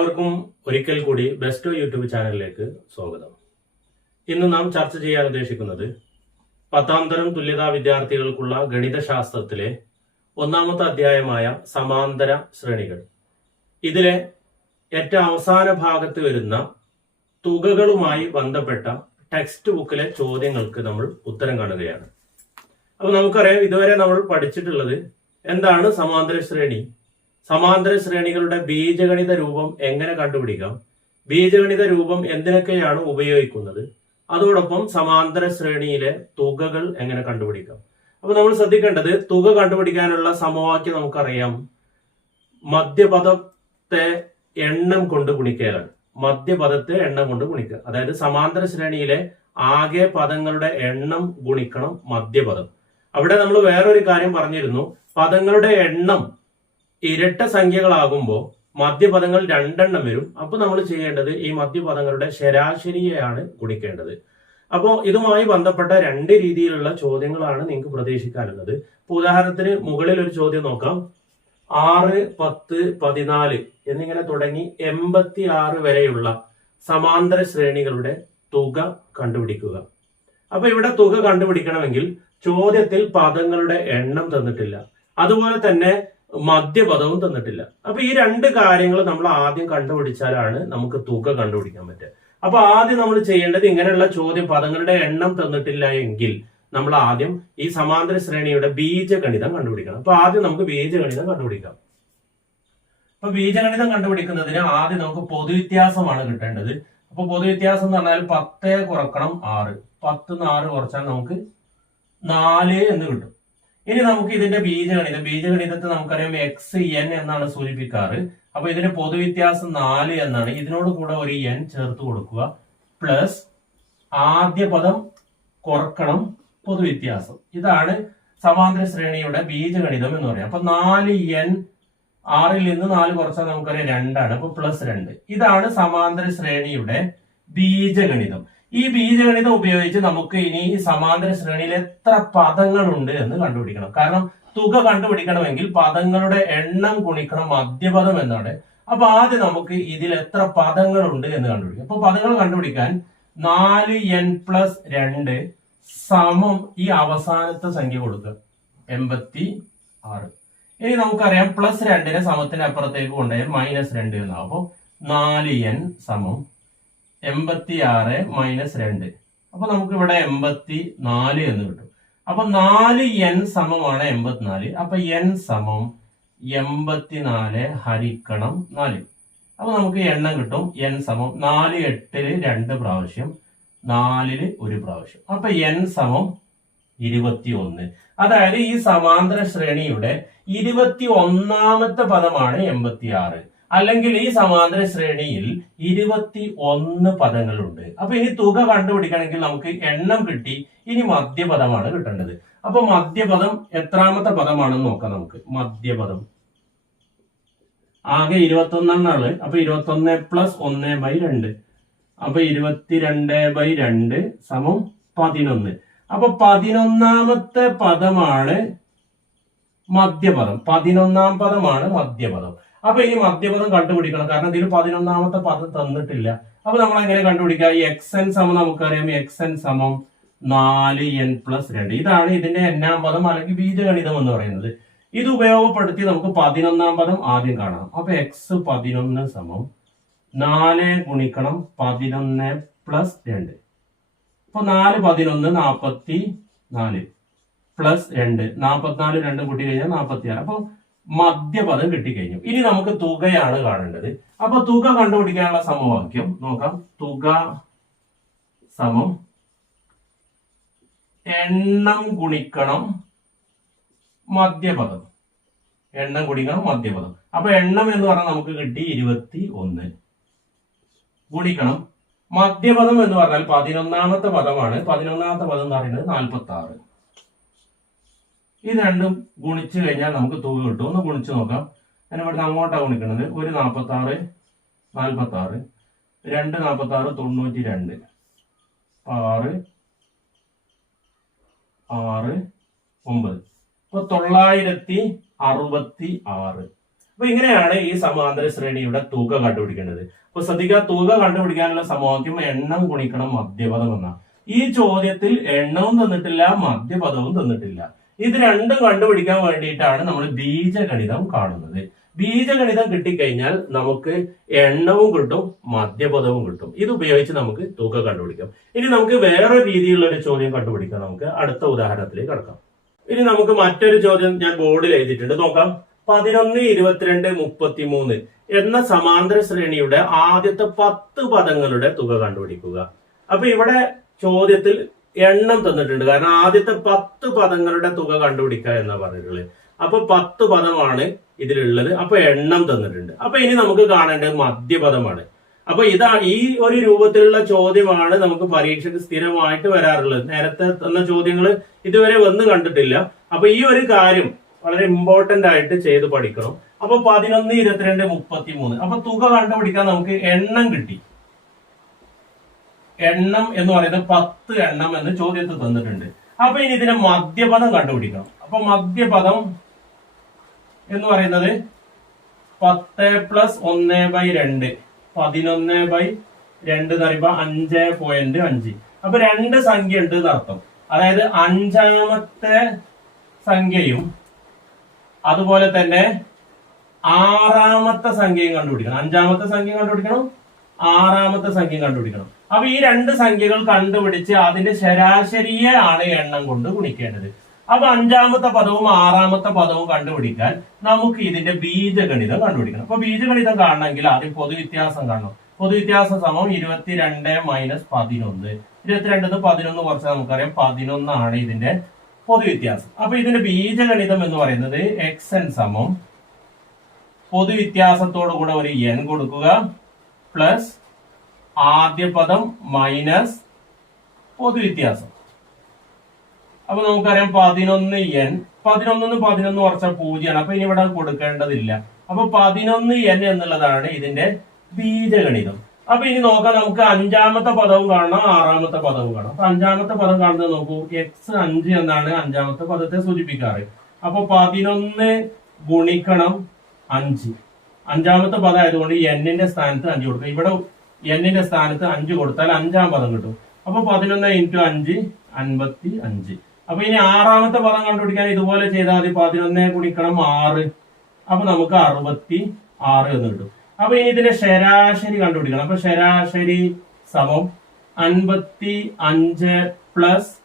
എല്ലാവർക്കും ഒരിക്കൽ കൂടി ബെസ്റ്റോ യൂട്യൂബ് ചാനലിലേക്ക് സ്വാഗതം. ഇന്ന് നാം ചർച്ച ചെയ്യാൻ ഉദ്ദേശിക്കുന്നത് പത്താം തരം തുല്യതാ വിദ്യാർത്ഥികൾക്കുള്ള ഗണിതശാസ്ത്രത്തിലെ ഒന്നാമത്തെ അധ്യായമായ സമാന്തര ശ്രേണികൾ. ഇതിലെ ഏറ്റവും അവസാന ഭാഗത്ത് വരുന്ന തുകകളുമായി ബന്ധപ്പെട്ട ടെക്സ്റ്റ് ബുക്കിലെ ചോദ്യങ്ങൾക്ക് നമ്മൾ ഉത്തരം കാണുകയാണ്. അപ്പോൾ നമുക്കറിയാം ഇതുവരെ നമ്മൾ പഠിച്ചിട്ടുള്ളത് എന്താണ് സമാന്തര ശ്രേണി? സമാന്തര ശ്രേണികളുടെ ബീജഗണിത രൂപം എങ്ങനെ കണ്ടുപിടിക്കാം? ബീജഗണിത രൂപം എന്തിനൊക്കെയാണ് ഉപയോഗിക്കുന്നത്? അതോടൊപ്പം സമാന്തര ശ്രേണിയിലെ തുകകൾ എങ്ങനെ കണ്ടുപിടിക്കാം? അപ്പൊ നമ്മൾ ശ്രദ്ധിക്കേണ്ടത് തുക കണ്ടുപിടിക്കാനുള്ള സമവാക്യം നമുക്കറിയാം. മധ്യപദത്തെ എണ്ണം കൊണ്ട് ഗുണിക്കുകയാണ് മധ്യപദത്തെ എണ്ണം കൊണ്ട് ഗുണിക്കുക. അതായത് സമാന്തര ശ്രേണിയിലെ ആകെ പദങ്ങളുടെ എണ്ണം ഗുണിക്കണം മധ്യപദം. അവിടെ നമ്മൾ വേറൊരു കാര്യം പറഞ്ഞിരുന്നു. പദങ്ങളുടെ എണ്ണം ഇരട്ട സംഖ്യകളാകുമ്പോൾ മധ്യപദങ്ങൾ രണ്ടെണ്ണം വരും. അപ്പോൾ നമ്മൾ ചെയ്യേണ്ടത് ഈ മധ്യപദങ്ങളുടെ ശരാശരിയെയാണ് ഗുണിക്കേണ്ടത്. അപ്പോൾ ഇതുമായി ബന്ധപ്പെട്ട രണ്ട് രീതിയിലുള്ള ചോദ്യങ്ങളാണ് നിങ്ങൾക്ക് പ്രതീക്ഷിക്കാനുള്ളത്. ഇപ്പൊ ഉദാഹരണത്തിന് മുകളിൽ ഒരു ചോദ്യം നോക്കാം. ആറ് പത്ത് പതിനാല് എന്നിങ്ങനെ തുടങ്ങി എൺപത്തി ആറ് വരെയുള്ള സമാന്തര ശ്രേണികളുടെ തുക കണ്ടുപിടിക്കുക. അപ്പൊ ഇവിടെ തുക കണ്ടുപിടിക്കണമെങ്കിൽ ചോദ്യത്തിൽ പദങ്ങളുടെ എണ്ണം തന്നിട്ടില്ല. അതുപോലെ തന്നെ മധ്യപദവും തന്നിട്ടില്ല. അപ്പൊ ഈ രണ്ട് കാര്യങ്ങൾ നമ്മൾ ആദ്യം കണ്ടുപിടിച്ചാലാണ് നമുക്ക് തുക കണ്ടുപിടിക്കാൻ പറ്റുക. അപ്പൊ ആദ്യം നമ്മൾ ചെയ്യേണ്ടത് ഇങ്ങനെയുള്ള ചോദ്യം പദങ്ങളുടെ എണ്ണം തന്നിട്ടില്ല എങ്കിൽ നമ്മൾ ആദ്യം ഈ സമാന്തര ശ്രേണിയുടെ ബീജഗണിതം കണ്ടുപിടിക്കണം. അപ്പൊ ആദ്യം നമുക്ക് ബീജഗണിതം കണ്ടുപിടിക്കാം. അപ്പൊ ബീജഗണിതം കണ്ടുപിടിക്കുന്നതിന് ആദ്യം നമുക്ക് പൊതുവ്യത്യാസമാണ് കിട്ടേണ്ടത്. അപ്പൊ പൊതുവ്യത്യാസം എന്ന് പറഞ്ഞാൽ പത്ത് കുറക്കണം ആറ്. പത്ത് ആറ് കുറച്ചാൽ നമുക്ക് നാല് എന്ന് കിട്ടും. ഇനി നമുക്ക് ഇതിന്റെ ബീജഗണിതം. ബീജഗണിതത്തെ നമുക്കറിയാം എക്സ് എൻ എന്നാണ് സൂചിപ്പിക്കാറ്. അപ്പൊ ഇതിന്റെ പൊതുവ്യത്യാസം നാല് എന്നാണ്. ഇതിനോട് കൂടെ ഒരു എൻ ചേർത്ത് കൊടുക്കുക. പ്ലസ് ആദ്യ പദം കുറക്കണം. പൊതുവ്യത്യാസം. ഇതാണ് സമാന്തര ശ്രേണിയുടെ ബീജഗണിതം എന്ന് പറയാം. അപ്പൊ നാല് എൻ ആറിൽ നിന്ന് നാല് കുറച്ചാൽ നമുക്കറിയാം രണ്ടാണ്. അപ്പൊ പ്ലസ് രണ്ട്. ഇതാണ് സമാന്തര ശ്രേണിയുടെ ബീജഗണിതം. ഈ ബീജഗണിതം ഉപയോഗിച്ച് നമുക്ക് ഇനി സമാന്തര ശ്രേണിയിൽ എത്ര പദങ്ങളുണ്ട് എന്ന് കണ്ടുപിടിക്കണം. കാരണം തുക കണ്ടുപിടിക്കണമെങ്കിൽ പദങ്ങളുടെ എണ്ണം ഗുണിക്കണം മധ്യപദം എന്നാണ്. അപ്പൊ ആദ്യം നമുക്ക് ഇതിൽ എത്ര പദങ്ങളുണ്ട് എന്ന് കണ്ടുപിടിക്കാം. അപ്പൊ പദങ്ങൾ കണ്ടുപിടിക്കാൻ നാല് എൻ പ്ലസ് രണ്ട് സമം ഈ അവസാനത്തെ സംഖ്യ കൊടുക്കുക. എൺപത്തി ആറ് ഇനി നമുക്കറിയാം പ്ലസ് രണ്ടിനെ സമത്തിന് അപ്പുറത്തേക്ക് കൊണ്ടുപോയാൽ മൈനസ് രണ്ട് എന്നാവും. അപ്പോൾ നാല് എൻ സമം എൺപത്തി ആറ് മൈനസ് രണ്ട്. അപ്പൊ നമുക്ക് ഇവിടെ എൺപത്തി നാല് എന്ന് കിട്ടും. അപ്പൊ നാല് എൻ സമമാണ് എൺപത്തിനാല്. അപ്പൊ എൻ സമം എൺപത്തിനാല് ഹരിക്കണം നാല്. അപ്പൊ നമുക്ക് എണ്ണം കിട്ടും. എൻ സമം നാല് എട്ടിൽ രണ്ട് പ്രാവശ്യം നാലിൽ ഒരു പ്രാവശ്യം. അപ്പൊ എൻ സമം ഇരുപത്തി ഒന്ന് അതായത് ഈ സമാന്തര ശ്രേണിയുടെ ഇരുപത്തി ഒന്നാമത്തെ പദമാണ് എൺപത്തി ആറ് അല്ലെങ്കിൽ ഈ സമാന്തര ശ്രേണിയിൽ ഇരുപത്തി ഒന്ന് പദങ്ങളുണ്ട്. അപ്പൊ ഇനി തുക കണ്ടുപിടിക്കണമെങ്കിൽ നമുക്ക് എണ്ണം കിട്ടി. ഇനി മധ്യപദമാണ് കിട്ടേണ്ടത്. അപ്പൊ മധ്യപദം എത്രാമത്തെ പദമാണെന്ന് നോക്കാം നമുക്ക്. മധ്യപദം. ആകെ ഇരുപത്തി ഒന്നെണ്ണാണ് അപ്പൊ ഇരുപത്തി ഒന്ന് പ്ലസ് ഒന്ന് ബൈ രണ്ട്. അപ്പൊ ഇരുപത്തിരണ്ട് ബൈ രണ്ട് സമം പതിനൊന്ന്. അപ്പൊ പതിനൊന്നാമത്തെ പദമാണ് മധ്യപദം. പതിനൊന്നാം പദമാണ് മധ്യപദം. അപ്പൊ ഇനി മധ്യപദം കണ്ടുപിടിക്കണം. കാരണം ഇതിൽ പതിനൊന്നാമത്തെ പദം തന്നിട്ടില്ല. അപ്പൊ നമ്മൾ എങ്ങനെ കണ്ടുപിടിക്കുക? ഈ എക്സ് എൻ സമം നമുക്കറിയാം. എക്സ് എൻ സമം നാല് എൻ പ്ലസ് രണ്ട്. ഇതാണ് ഇതിന്റെ എണ്ണാം പദം അല്ലെങ്കിൽ ബീജഗണിതം എന്ന് പറയുന്നത്. ഇത് ഉപയോഗപ്പെടുത്തി നമുക്ക് പതിനൊന്നാം പദം ആദ്യം കാണാം. അപ്പൊ എക്സ് പതിനൊന്ന് സമം നാല് ഗുണിക്കണം പതിനൊന്ന് പ്ലസ് രണ്ട്. അപ്പൊ നാല് പതിനൊന്ന് നാപ്പത്തി നാല് പ്ലസ് രണ്ട്. നാപ്പത്തിനാല് രണ്ട് കൂട്ടി കഴിഞ്ഞാൽ നാപ്പത്തി ആറ് അപ്പൊ മധ്യപദം കിട്ടിക്കഴിഞ്ഞു. ഇനി നമുക്ക് തുകയാണ് കാണേണ്ടത്. അപ്പൊ തുക കണ്ടുപിടിക്കാനുള്ള സമവാക്യം നോക്കാം. തുക സമം എണ്ണം ഗുണിക്കണം മധ്യപദം എണ്ണം ഗുണിക്കണം മധ്യപദം അപ്പൊ എണ്ണം എന്ന് പറഞ്ഞാൽ നമുക്ക് കിട്ടി ഇരുപത്തി ഒന്ന് ഗുണിക്കണം മധ്യപദം എന്ന് പറഞ്ഞാൽ പതിനൊന്നാമത്തെ പദമാണ്. പതിനൊന്നാമത്തെ പദം എന്ന് പറയുന്നത് നാൽപ്പത്തി ആറ് ഇത് രണ്ടും ഗുണിച്ച് കഴിഞ്ഞാൽ നമുക്ക് തുക കിട്ടും. ഒന്ന് ഗുണിച്ച് നോക്കാം. അതിന് ഇവിടുന്ന് അങ്ങോട്ടാണ് ഗുണിക്കുന്നത് ഒരു നാൽപ്പത്തി ആറ് നാൽപ്പത്തി ആറ് രണ്ട് നാൽപ്പത്തി ആറ് തൊണ്ണൂറ്റി രണ്ട് ആറ് ആറ് ഒമ്പത്. അപ്പോൾ തൊള്ളായിരത്തി അറുപത്തി ആറ് അപ്പൊ ഇങ്ങനെയാണ് ഈ സമാന്തര ശ്രേണിയുടെ തുക കണ്ടുപിടിക്കേണ്ടത്. അപ്പൊ ശ്രദ്ധിക്കുക തുക കണ്ടുപിടിക്കാനുള്ള സമവാക്യം എണ്ണം ഗുണിക്കണം മധ്യപദം എന്നാണ് ഈ ചോദ്യത്തിൽ എണ്ണവും തന്നിട്ടില്ല മധ്യപദവും തന്നിട്ടില്ല. ഇത് രണ്ടും കണ്ടുപിടിക്കാൻ വേണ്ടിയിട്ടാണ് നമ്മൾ ബീജഗണിതം കാണുന്നത്. ബീജഗണിതം കിട്ടിക്കഴിഞ്ഞാൽ നമുക്ക് എണ്ണവും കിട്ടും മധ്യപദവും കിട്ടും. ഇത് ഉപയോഗിച്ച് നമുക്ക് തുക കണ്ടുപിടിക്കാം. ഇനി നമുക്ക് വേറെ രീതിയിലുള്ള ഒരു ചോദ്യം കണ്ടുപിടിക്കാം നമുക്ക്. അടുത്ത ഉദാഹരണത്തിലേക്ക് കടക്കാം. ഇനി നമുക്ക് മറ്റൊരു ചോദ്യം ഞാൻ ബോർഡിൽ എഴുതിയിട്ടുണ്ട്. നോക്കാം. പതിനൊന്ന് ഇരുപത്തിരണ്ട് മുപ്പത്തിമൂന്ന് എന്ന സമാന്തര ശ്രേണിയുടെ ആദ്യത്തെ പത്ത് പദങ്ങളുടെ തുക കണ്ടുപിടിക്കുക. അപ്പൊ ഇവിടെ ചോദ്യത്തിൽ എണ്ണം തന്നിട്ടുണ്ട്. കാരണം ആദ്യത്തെ പത്ത് പദങ്ങളുടെ തുക കണ്ടുപിടിക്കുക എന്നാ പറഞ്ഞിട്ടുള്ളത്. അപ്പൊ പത്ത് പദമാണ് ഇതിലുള്ളത്. അപ്പൊ എണ്ണം തന്നിട്ടുണ്ട്. അപ്പൊ ഇനി നമുക്ക് കാണേണ്ടത് മധ്യപദമാണ്. അപ്പൊ ഇതാ ഈ ഒരു രൂപത്തിലുള്ള ചോദ്യമാണ് നമുക്ക് പരീക്ഷയ്ക്ക് സ്ഥിരമായിട്ട് വരാറുള്ളത്. നേരത്തെ തന്ന ചോദ്യങ്ങൾ ഇതുവരെ വന്ന് കണ്ടിട്ടില്ല. അപ്പൊ ഈ ഒരു കാര്യം വളരെ ഇമ്പോർട്ടന്റ് ആയിട്ട് ചെയ്ത് പഠിക്കണം. അപ്പൊ പതിനൊന്ന് ഇരുപത്തിരണ്ട് മുപ്പത്തി മൂന്ന് അപ്പൊ തുക കണ്ടുപിടിക്കാൻ നമുക്ക് എണ്ണം കിട്ടി. എണ്ണം എന്ന് പറയുന്നത് പത്ത് എണ്ണം എന്ന് ചോദ്യത്തിൽ തന്നിട്ടുണ്ട്. അപ്പൊ ഇനി ഇതിന്റെ മധ്യപദം കണ്ടുപിടിക്കണം. അപ്പൊ മധ്യപദം എന്ന് പറയുന്നത് പത്ത് പ്ലസ് ഒന്ന് ബൈ രണ്ട്. പതിനൊന്ന് ബൈ രണ്ട് എന്ന് പറയുമ്പോ അഞ്ച് പോയിന്റ് അഞ്ച്. അപ്പൊ രണ്ട് സംഖ്യ ഉണ്ട് എന്നർത്ഥം അതായത് അഞ്ചാമത്തെ സംഖ്യയും അതുപോലെ തന്നെ ആറാമത്തെ സംഖ്യയും കണ്ടുപിടിക്കണം. അഞ്ചാമത്തെ സംഖ്യ കണ്ടുപിടിക്കണം. ആറാമത്തെ സംഖ്യ കണ്ടുപിടിക്കണം. അപ്പൊ ഈ രണ്ട് സംഖ്യകൾ കണ്ടുപിടിച്ച് അതിന്റെ ശരാശരിയെ ആണ് എണ്ണം കൊണ്ട് ഗുണിക്കേണ്ടത്. അപ്പൊ അഞ്ചാമത്തെ പദവും ആറാമത്തെ പദവും കണ്ടുപിടിക്കാൻ നമുക്ക് ഇതിന്റെ ബീജഗണിതം കണ്ടുപിടിക്കണം. അപ്പൊ ബീജഗണിതം കാണണമെങ്കിൽ ആദ്യം പൊതുവ്യത്യാസം കാണണം. പൊതുവ്യത്യാസം സമം ഇരുപത്തിരണ്ട് മൈനസ് പതിനൊന്ന്. ഇരുപത്തിരണ്ടിന്ന് പതിനൊന്ന് കുറച്ച് നമുക്കറിയാം. പതിനൊന്നാണ് ഇതിന്റെ പൊതുവ്യത്യാസം. അപ്പൊ ഇതിന്റെ ബീജഗണിതം എന്ന് പറയുന്നത് എക്സ് എൻ സമം പൊതുവ്യത്യാസത്തോടു കൂടെ ഒരു എൻ കൊടുക്കുക പ്ലസ് ആദ്യ പദം മൈനസ് പൊതുവ്യത്യാസം. അപ്പൊ നമുക്കറിയാം പതിനൊന്ന് എൻ പതിനൊന്നിന്ന് പതിനൊന്ന് കുറച്ച പൂജ്യമാണ്. അപ്പൊ ഇനി ഇവിടെ കൊടുക്കേണ്ടതില്ല. അപ്പൊ പതിനൊന്ന് എൻ എന്നുള്ളതാണ് ഇതിന്റെ ബീജഗണിതം. അപ്പൊ ഇനി നോക്കാം നമുക്ക് അഞ്ചാമത്തെ പദവും കാണണം ആറാമത്തെ പദവും കാണാം അപ്പൊ അഞ്ചാമത്തെ പദം കാണുന്നത് നോക്കൂ. എക്സ് അഞ്ച് എന്നാണ് അഞ്ചാമത്തെ പദത്തെ സൂചിപ്പിക്കാറ്. അപ്പൊ പതിനൊന്ന് ഗുണിക്കണം അഞ്ച്. അഞ്ചാമത്തെ പദം ആയതുകൊണ്ട് എന്നിന്റെ സ്ഥാനത്ത് അഞ്ച് കൊടുക്കുക ഇവിടെ എന്നിന്റെ സ്ഥാനത്ത് അഞ്ച് കൊടുത്താൽ അഞ്ചാം പദം കിട്ടും. അപ്പൊ പതിനൊന്ന് ഇന്റു അഞ്ച് അൻപത്തി അഞ്ച്. അപ്പൊ ഇനി ആറാമത്തെ പദം കണ്ടുപിടിക്കാൻ ഇതുപോലെ ചെയ്താൽ മതി. പതിനൊന്ന് ഗുണിക്കണം ആറ്. അപ്പൊ നമുക്ക് അറുപത്തി ആറ് എന്ന് കിട്ടും. അപ്പൊ ഇനി ഇതിന്റെ ശരാശരി കണ്ടുപിടിക്കണം. അപ്പൊ ശരാശരി സമം അൻപത്തി അഞ്ച് പ്ലസ്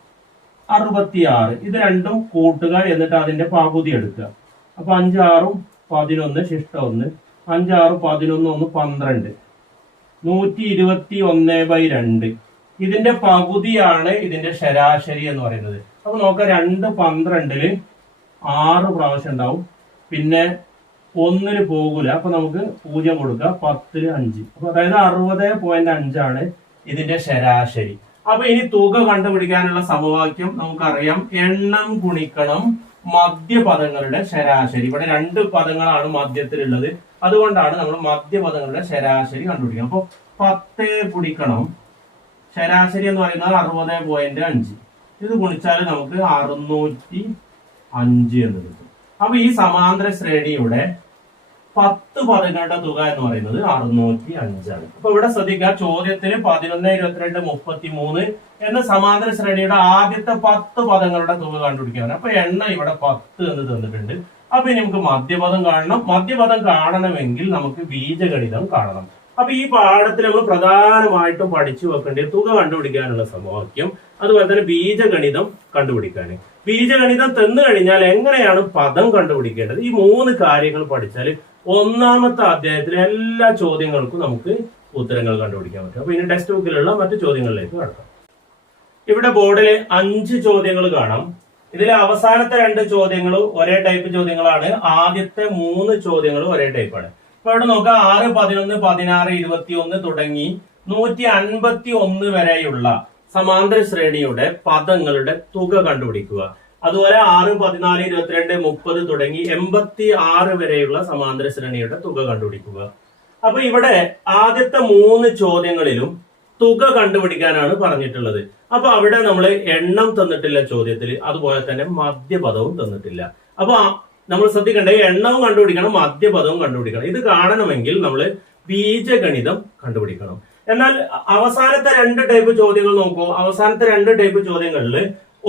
അറുപത്തി ആറ്. ഇത് രണ്ടും കൂട്ടുക എന്നിട്ട് അതിന്റെ പകുതി എടുക്കുക. അപ്പൊ അഞ്ചാറും പതിനൊന്ന് ശിഷ്ട ഒന്ന്. അഞ്ചാറ് പതിനൊന്ന് ഒന്ന് പന്ത്രണ്ട്. നൂറ്റി ഇരുപത്തി ഒന്ന് ബൈ രണ്ട്. ഇതിന്റെ പകുതിയാണ് ഇതിന്റെ ശരാശരി എന്ന് പറയുന്നത്. അപ്പൊ നോക്കാം രണ്ട് പന്ത്രണ്ടിൽ ആറ് പ്രാവശ്യം ഉണ്ടാവും. പിന്നെ ഒന്നിന് പോകൂല. അപ്പൊ നമുക്ക് പൂജ്യം കൊടുക്കുക പത്തിൽ അഞ്ച്. അപ്പൊ അതായത് അറുപത് പോയിന്റ് അഞ്ചാണ് ഇതിന്റെ ശരാശരി. അപ്പൊ ഇനി തുക കണ്ടുപിടിക്കാനുള്ള സമവാക്യം നമുക്കറിയാം. എണ്ണം ഗുണിക്കണം മധ്യപദങ്ങളുടെ ശരാശരി. ഇവിടെ രണ്ട് പദങ്ങളാണ് മധ്യത്തിലുള്ളത്. അതുകൊണ്ടാണ് നമ്മൾ മധ്യപദങ്ങളുടെ ശരാശരി കണ്ടുപിടിക്കുക അപ്പോൾ പത്ത് ഗുണിക്കണം. ശരാശരി എന്ന് പറയുന്നത് അറുപത് പോയിന്റ് അഞ്ച്. ഇത് ഗുണിച്ചാൽ നമുക്ക് അറുന്നൂറ്റി അഞ്ച് എന്ന് കിട്ടും. അപ്പൊ ഈ സമാന്തര ശ്രേണിയുടെ പത്ത് പദങ്ങളുടെ തുക എന്ന് പറയുന്നത് അറുന്നൂറ്റി അഞ്ചാണ് അപ്പൊ ഇവിടെ ശ്രദ്ധിക്കുക ചോദ്യത്തിന് പതിനൊന്ന് ഇരുപത്തിരണ്ട് മുപ്പത്തി മൂന്ന് എന്ന സമാന്തര ശ്രേണിയുടെ ആദ്യത്തെ പത്ത് പദങ്ങളുടെ തുക കണ്ടുപിടിക്കാൻ. അപ്പൊ എണ്ണ ഇവിടെ പത്ത് എന്ന് തന്നിട്ടുണ്ട്. അപ്പൊ നമുക്ക് മധ്യപദം കാണണം. മധ്യപദം കാണണമെങ്കിൽ നമുക്ക് ബീജഗണിതം കാണണം. അപ്പൊ ഈ പാഠത്തിൽ നമ്മൾ പ്രധാനമായിട്ടും പഠിച്ചു വെക്കേണ്ടത് തുക കണ്ടുപിടിക്കാനുള്ള സമവാക്യം അതുപോലെ തന്നെ ബീജഗണിതം കണ്ടുപിടിക്കാൻ ബീജഗണിതം തന്നു കഴിഞ്ഞാൽ എങ്ങനെയാണ് പദം കണ്ടുപിടിക്കേണ്ടത്? ഈ മൂന്ന് കാര്യങ്ങൾ പഠിച്ചാൽ ഒന്നാമത്തെ അധ്യായത്തിലെ എല്ലാ ചോദ്യങ്ങൾക്കും നമുക്ക് ഉത്തരങ്ങൾ കണ്ടുപിടിക്കാൻ പറ്റും. അപ്പൊ ഇനി ടെക്സ്റ്റ് ബുക്കിലുള്ള മറ്റു ചോദ്യങ്ങളിലേക്ക് കടക്കാം. ഇവിടെ ബോർഡിലെ അഞ്ച് ചോദ്യങ്ങൾ കാണാം. ഇതിലെ അവസാനത്തെ രണ്ട് ചോദ്യങ്ങൾ ഒരേ ടൈപ്പ് ചോദ്യങ്ങളാണ്. ആദ്യത്തെ മൂന്ന് ചോദ്യങ്ങൾ ഒരേ ടൈപ്പാണ് അപ്പൊ ഇവിടെ നോക്കാം ആറ് പതിനൊന്ന് പതിനാറ് ഇരുപത്തി ഒന്ന് തുടങ്ങി നൂറ്റി അൻപത്തി ഒന്ന് വരെയുള്ള സമാന്തര ശ്രേണിയുടെ പദങ്ങളുടെ തുക കണ്ടുപിടിക്കുക. അതുപോലെ ആറ് പതിനാല് ഇരുപത്തിരണ്ട് മുപ്പത് തുടങ്ങി എൺപത്തി ആറ് വരെയുള്ള സമാന്തര ശ്രേണിയുടെ തുക കണ്ടുപിടിക്കുക. അപ്പൊ ഇവിടെ ആദ്യത്തെ മൂന്ന് ചോദ്യങ്ങളിലും തുക കണ്ടുപിടിക്കാനാണ് പറഞ്ഞിട്ടുള്ളത്. അപ്പൊ അവിടെ നമ്മൾ എണ്ണം തന്നിട്ടില്ല ചോദ്യത്തിൽ അതുപോലെ തന്നെ മദ്യപദവും തന്നിട്ടില്ല. അപ്പൊ നമ്മൾ ശ്രദ്ധിക്കേണ്ടത് എണ്ണവും കണ്ടുപിടിക്കണം മദ്യപദവും കണ്ടുപിടിക്കണം. ഇത് കാണണമെങ്കിൽ നമ്മൾ ബീജഗണിതം കണ്ടുപിടിക്കണം. എന്നാൽ അവസാനത്തെ രണ്ട് ടൈപ്പ് ചോദ്യങ്ങൾ നോക്കൂ അവസാനത്തെ രണ്ട് ടൈപ്പ് ചോദ്യങ്ങളിൽ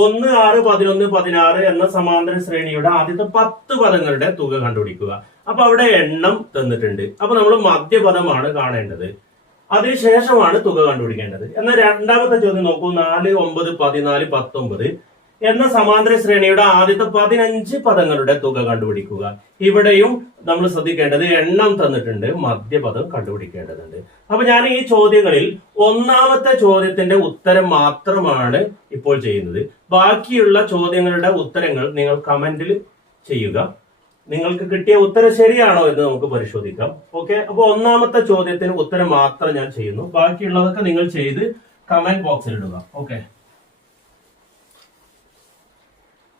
ഒന്ന് ആറ് പതിനൊന്ന് പതിനാറ് എന്ന സമാന്തര ശ്രേണിയുടെ ആദ്യത്തെ പത്ത് പദങ്ങളുടെ തുക കണ്ടുപിടിക്കുക. അപ്പൊ അവിടെ എണ്ണം തന്നിട്ടുണ്ട്. അപ്പൊ നമ്മൾ മദ്യപദമാണ് കാണേണ്ടത്. അതിനുശേഷമാണ് തുക കണ്ടുപിടിക്കേണ്ടത്. എന്നാൽ രണ്ടാമത്തെ ചോദ്യം നോക്കൂ. നാല് ഒമ്പത് പതിനാല് പത്തൊമ്പത് എന്ന സമാന്തര ശ്രേണിയുടെ ആദ്യത്തെ പതിനഞ്ച് പദങ്ങളുടെ തുക കണ്ടുപിടിക്കുക. ഇവിടെയും നമ്മൾ ശ്രദ്ധിക്കേണ്ടത് എണ്ണം തന്നിട്ടുണ്ട് മധ്യപദം കണ്ടുപിടിക്കേണ്ടതുണ്ട്. അപ്പൊ ഞാൻ ഈ ചോദ്യങ്ങളിൽ ഒന്നാമത്തെ ചോദ്യത്തിന്റെ ഉത്തരം മാത്രമാണ് ഇപ്പോൾ ചെയ്യുന്നത്. ബാക്കിയുള്ള ചോദ്യങ്ങളുടെ ഉത്തരങ്ങൾ നിങ്ങൾ കമന്റിൽ ചെയ്യുക. നിങ്ങൾക്ക് കിട്ടിയ ഉത്തരം ശരിയാണോ എന്ന് നമുക്ക് പരിശോധിക്കാം. ഓക്കെ അപ്പൊ ഒന്നാമത്തെ ചോദ്യത്തിന് ഉത്തരം മാത്രം ഞാൻ ചെയ്യുന്നു. ബാക്കിയുള്ളതൊക്കെ നിങ്ങൾ ചെയ്ത് കമന്റ് ബോക്സിൽ ഇടുക. ഓക്കെ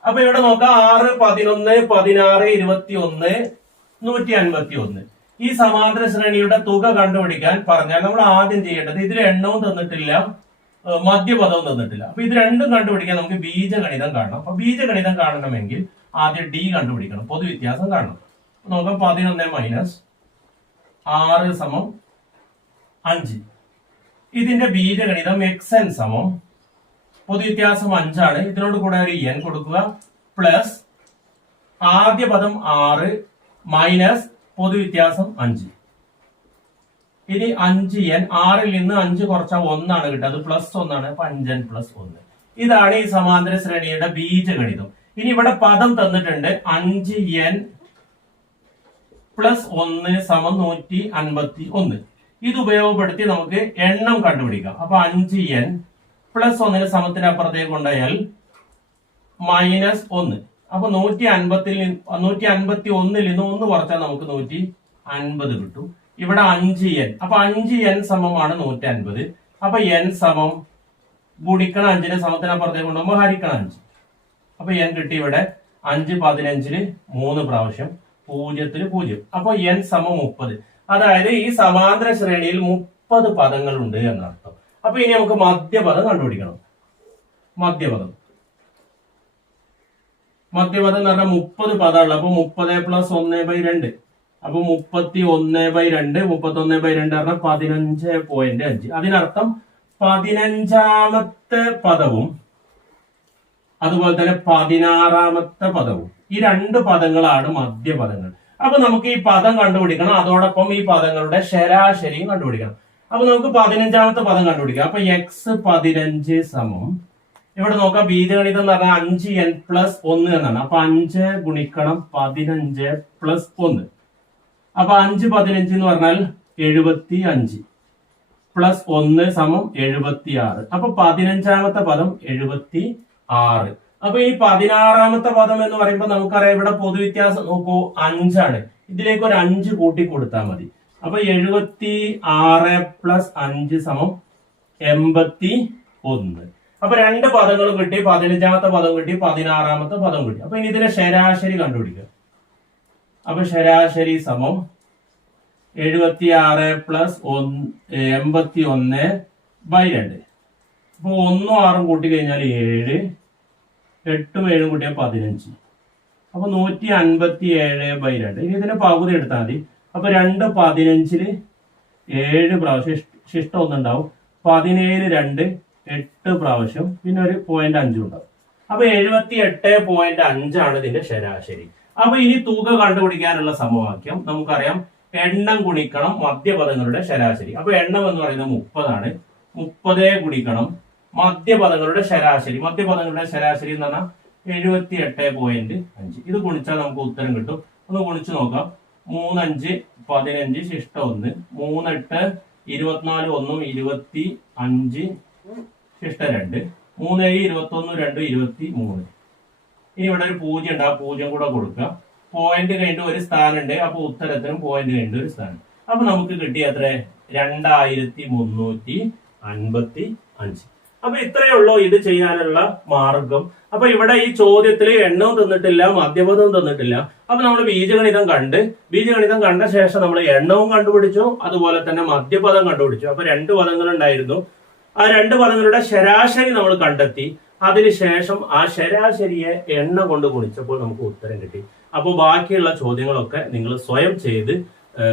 അപ്പൊ ഇവിടെ നോക്കാം. ആറ് പതിനൊന്ന് പതിനാറ് ഇരുപത്തി ഒന്ന് നൂറ്റി അൻപത്തി ഒന്ന് ഈ സമാന്തര ശ്രേണിയുടെ തുക കണ്ടുപിടിക്കാൻ പറഞ്ഞാൽ നമ്മൾ ആദ്യം ചെയ്യേണ്ടത് ഇതിൽ എണ്ണവും തന്നിട്ടില്ല മധ്യപദവും തന്നിട്ടില്ല. അപ്പൊ ഇത് രണ്ടും കണ്ടുപിടിക്കാൻ നമുക്ക് ബീജഗണിതം കാണണം. അപ്പൊ ബീജഗണിതം കാണണമെങ്കിൽ ആദ്യം ഡി കണ്ടുപിടിക്കണം. പൊതുവ്യത്യാസം കാണണം. നോക്കാം പതിനൊന്ന് മൈനസ് ആറ് സമം അഞ്ച്. ഇതിന്റെ ബീജഗണിതം എക്സ് എൻ സമം. പൊതുവ്യത്യാസം അഞ്ചാണ്. ഇതിനോട് കൂടെ ഒരു എൻ കൊടുക്കുക. പ്ലസ് ആദ്യ പദം ആറ് മൈനസ് പൊതുവ്യത്യാസം അഞ്ച്. ഇനി അഞ്ച് എൻ ആറിൽ നിന്ന് അഞ്ച് കുറച്ചാൽ ഒന്നാണ് കിട്ടുക. അത് പ്ലസ് ഒന്നാണ്. അപ്പൊ അഞ്ചൻ പ്ലസ് ഒന്ന്. ഇതാണ് ഈ സമാന്തര ശ്രേണിയുടെ ബീജഗണിതം. ഇനി ഇവിടെ പദം തന്നിട്ടുണ്ട് അഞ്ച് എൻ പ്ലസ് ഒന്ന് സമം നൂറ്റി അൻപത്തി ഒന്ന്. ഇത് ഉപയോഗപ്പെടുത്തി നമുക്ക് എണ്ണം കണ്ടുപിടിക്കാം. അപ്പൊ അഞ്ച് എൻ പ്ലസ് ഒന്നിന് സമത്തിന് അപ്പുറത്തേക്ക് കൊണ്ടുപോയാൽ മൈനസ് ഒന്ന്. അപ്പൊ നൂറ്റി അൻപത്തിൽ നൂറ്റി അൻപത്തി ഒന്നിൽ നിന്ന് ഒന്ന് കുറച്ചാൽ നമുക്ക് നൂറ്റി അൻപത് കിട്ടും. ഇവിടെ അഞ്ച് എൻ. അപ്പൊ അഞ്ച് എൻ സമമാണ് നൂറ്റി അൻപത് അപ്പൊ എൻ സമം ഗുണിക്കണം അഞ്ചിന് സമത്തിന് അപ്പുറത്തേക്ക് കൊണ്ടുപോകുമ്പോൾ ഹരിക്കണം അഞ്ച്. അപ്പൊ എൻ കിട്ടി ഇവിടെ അഞ്ച് പതിനഞ്ചിൽ മൂന്ന് പ്രാവശ്യം പൂജ്യത്തിന് പൂജ്യം. അപ്പൊ എൻ സമം മുപ്പത്. അതായത് ഈ സമാന്തര ശ്രേണിയിൽ മുപ്പത് പദങ്ങളുണ്ട് എന്നർത്ഥം. അപ്പൊ ഇനി നമുക്ക് മധ്യപദം കണ്ടുപിടിക്കണം. മധ്യപദം. മധ്യപദം എന്ന് പറഞ്ഞാൽ മുപ്പത് പദമുള്ള അപ്പൊ മുപ്പത് പ്ലസ് ഒന്ന് ബൈ രണ്ട്. അപ്പൊ മുപ്പത്തി ഒന്ന് ബൈ രണ്ട് മുപ്പത്തി ഒന്ന് ബൈ രണ്ട് പറഞ്ഞാൽ പതിനഞ്ച് പോയിന്റ് അഞ്ച്. അതിനർത്ഥം പതിനഞ്ചാമത്തെ പദവും അതുപോലെ തന്നെ പതിനാറാമത്തെ പദവും. ഈ രണ്ട് പദങ്ങളാണ് മധ്യപദങ്ങൾ. അപ്പൊ നമുക്ക് ഈ പദം കണ്ടുപിടിക്കണം. അതോടൊപ്പം ഈ പദങ്ങളുടെ ശരാശരിയും കണ്ടുപിടിക്കണം. അപ്പൊ നമുക്ക് പതിനഞ്ചാമത്തെ പദം കണ്ടുപിടിക്കാം. അപ്പൊ എക്സ് പതിനഞ്ച് സമം. ഇവിടെ നോക്കാം. ബീജഗണിതം എന്ന് പറഞ്ഞാൽ അഞ്ച് എൻ പ്ലസ് ഒന്ന് എന്നാണ്. അപ്പൊ അഞ്ച് ഗുണിക്കണം പതിനഞ്ച് പ്ലസ് ഒന്ന്. അപ്പൊ അഞ്ച് പതിനഞ്ച് എന്ന് പറഞ്ഞാൽ എഴുപത്തി അഞ്ച് പ്ലസ് ഒന്ന് സമം എഴുപത്തി ആറ് അപ്പൊ പതിനഞ്ചാമത്തെ പദം എഴുപത്തി ആറ്. അപ്പൊ ഈ പതിനാറാമത്തെ പദം എന്ന് പറയുമ്പോൾ നമുക്കറിയാം ഇവിടെ പൊതുവ്യത്യാസം നോക്കൂ അഞ്ചാണ്. ഇതിലേക്ക് ഒരു അഞ്ച് കൂട്ടി കൊടുത്താൽ മതി. അപ്പൊ എഴുപത്തി ആറ് പ്ലസ് അഞ്ച് സമം എൺപത്തി ഒന്ന്. അപ്പൊ രണ്ട് പദങ്ങൾ കിട്ടി പതിനഞ്ചാമത്തെ പദം കിട്ടി പതിനാറാമത്തെ പദം കിട്ടി. അപ്പൊ ഇനി ഇതിന്റെ ശരാശരി കണ്ടുപിടിക്കുക. അപ്പൊ ശരാശരി സമം എഴുപത്തി ആറ് പ്ലസ് ഒന്ന് എൺപത്തി ഒന്ന് ബൈ രണ്ട്. അപ്പൊ ഒന്നും ആറും കൂട്ടി കഴിഞ്ഞാൽ ഏഴ് എട്ടും ഏഴും കൂട്ടിയാൽ പതിനഞ്ച്. അപ്പൊ നൂറ്റി അൻപത്തി ഏഴ് ബൈ രണ്ട്. ഇനി ഇതിന്റെ പകുതി എടുത്താൽ മതി. അപ്പൊ രണ്ട് പതിനഞ്ചിൽ ഏഴ് പ്രാവശ്യം ശിഷ്ടം ഒന്നുണ്ടാവും. പതിനേഴ് രണ്ട് എട്ട് പ്രാവശ്യം പിന്നെ ഒരു പോയിന്റ് അഞ്ചും ഉണ്ടാവും. അപ്പൊ എഴുപത്തി എട്ട് പോയിന്റ് അഞ്ചാണ് ഇതിന്റെ ശരാശരി. അപ്പൊ ഇനി തുക കണ്ടുപിടിക്കാനുള്ള സമവാക്യം നമുക്കറിയാം. എണ്ണം ഗുണിക്കണം മധ്യപദങ്ങളുടെ ശരാശരി. അപ്പൊ എണ്ണം എന്ന് പറയുന്നത് മുപ്പതാണ്. മുപ്പതേ ഗുണിക്കണം മധ്യപദങ്ങളുടെ ശരാശരി. മധ്യപദങ്ങളുടെ ശരാശരി എന്ന് പറഞ്ഞാൽ എഴുപത്തി എട്ട് പോയിന്റ് അഞ്ച്. ഇത് ഗുണിച്ചാൽ നമുക്ക് ഉത്തരം കിട്ടും. ഒന്ന് ഗുണിച്ചു നോക്കാം. മൂന്നഞ്ച് പതിനഞ്ച് ശിഷ്ട ഒന്ന്. മൂന്നെട്ട് ഇരുപത്തിനാല് ഒന്നും ഇരുപത്തി അഞ്ച് ശിഷ്ട രണ്ട്. മൂന്ന് ഇരുപത്തി ഒന്ന് രണ്ട് ഇരുപത്തി മൂന്ന് ഇനി ഇവിടെ ഒരു പൂജ്യം ഉണ്ട്. ആ പൂജ്യം കൂടെ കൊടുക്കുക പോയിന്റ് കഴിഞ്ഞിട്ട് ഒരു സ്ഥാനം ഉണ്ട് അപ്പൊ ഉത്തരത്തിനും പോയിന്റ് കഴിഞ്ഞിട്ട് ഒരു സ്ഥാനം. അപ്പൊ നമുക്ക് കിട്ടിയ എത്ര രണ്ടായിരത്തി മുന്നൂറ്റി അൻപത്തി അഞ്ച്. അപ്പൊ ഇത്രയേ ഉള്ളൂ ഇത് ചെയ്യാനുള്ള മാർഗം. അപ്പൊ ഇവിടെ ഈ ചോദ്യത്തിൽ എണ്ണവും തന്നിട്ടില്ല മധ്യപദവും തന്നിട്ടില്ല. അപ്പൊ നമ്മൾ ബീജഗണിതം കണ്ട് ബീജഗണിതം കണ്ട ശേഷം നമ്മൾ എണ്ണവും കണ്ടുപിടിച്ചു അതുപോലെ തന്നെ മധ്യപദം കണ്ടുപിടിച്ചു. അപ്പൊ രണ്ട് പദങ്ങൾ ഉണ്ടായിരുന്നു. ആ രണ്ട് പദങ്ങളുടെ ശരാശരി നമ്മൾ കണ്ടെത്തി. അതിനുശേഷം ആ ശരാശരിയെ എണ്ണ കൊണ്ട് ഗുണിച്ചപ്പോൾ നമുക്ക് ഉത്തരം കിട്ടി. അപ്പോൾ ബാക്കിയുള്ള ചോദ്യങ്ങളൊക്കെ നിങ്ങൾ സ്വയം ചെയ്ത്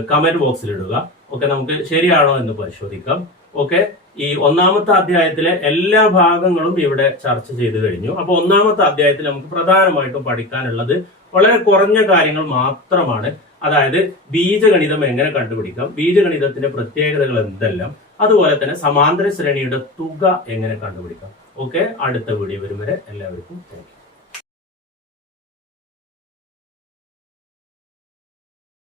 കമന്റ് ബോക്സിൽ ഇടുക. ഓക്കെ നമുക്ക് ശരിയാണോ എന്ന് പരിശോധിക്കാം. ഓക്കെ. ഈ ഒന്നാമത്തെ അധ്യായത്തിലെ എല്ലാ ഭാഗങ്ങളും ഇവിടെ ചർച്ച ചെയ്തു കഴിഞ്ഞു. അപ്പൊ ഒന്നാമത്തെ അധ്യായത്തിൽ നമുക്ക് പ്രധാനമായിട്ടും പഠിക്കാനുള്ളത് വളരെ കുറഞ്ഞ കാര്യങ്ങൾ മാത്രമാണ്. അതായത് ബീജഗണിതം എങ്ങനെ കണ്ടുപിടിക്കാം? ബീജഗണിതത്തിന്റെ പ്രത്യേകതകൾ എന്തെല്ലാം? അതുപോലെ തന്നെ സമാന്തര ശ്രേണിയുടെ തുക എങ്ങനെ കണ്ടുപിടിക്കാം? ഓക്കെ അടുത്ത വീഡിയോ വരും വരെ എല്ലാവർക്കും താങ്ക്